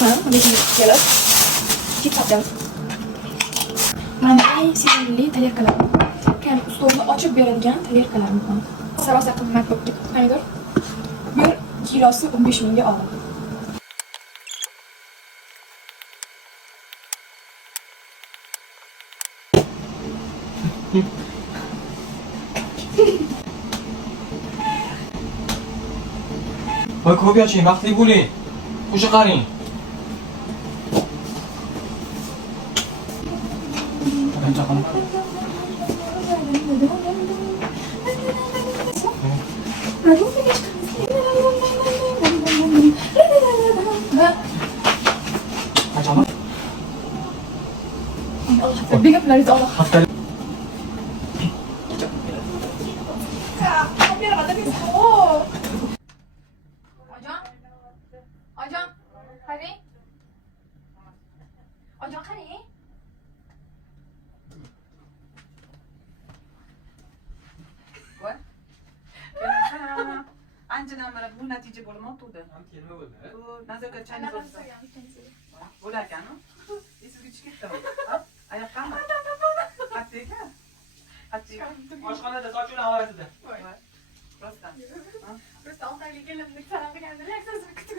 Ha, lekin kelib. Ketdim. Mana eng sevimli tarelkalarim. Kan stolni ochib beradigan tarelkalarim ham. Sarosa qimmat bo'lib ketdi. Qanidir? 1 kilosi 15 mingga oldim. Voy ko'p yashang, vaqtli bo'ling. Qo'shiq qaring. Qancha qilib? Qanchami? Begaplaringiz Allah. Haftalik. Ojon, qarang. Ojon, qarang. Voy. Anchadan beri bu natija bo'lmoqda. Ham kelma bo'ldi. Bu nazokat chani bo'lsa. Bo'lar ekanmi? Sizga chiqib ketdimi? Oyoqqami? Qattiqmi? Qattiq. Oshxonada sochuvlar orasida. Rostdan. Просто ovqatga kelimlik sanab qilganlar, reaksiyasini kutib